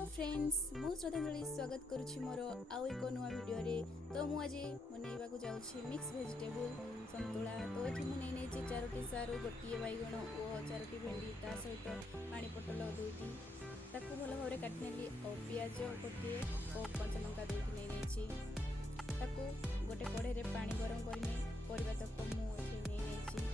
Friends मु श्रद्धांजलि स्वागत करुछि मोर आउ एक नुआ वीडियो रे। तो मु आज बनैबा को जाउछि मिक्स वेजिटेबल संतुला। तो एठी मु नै नेछि 4टी सारू, गोटिए बैगण और 4टी भेंडी, ता सहित पानी पटल 2टी ताकू भल भाबरे काटि नेली और पियाज गोटिए और कंचा लंका 2टी नै नेछि। ताकू गोटे कढ़े रे पानी गरम करनी परिबा तक मु एठी नै नेछि।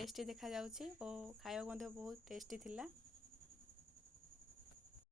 ଟେଷ୍ଟି ଦେଖାଯାଉଛି ଓ ଖାଇବାକୁ ମଧ୍ୟ ବହୁତ ଟେଷ୍ଟି ଥିଲା।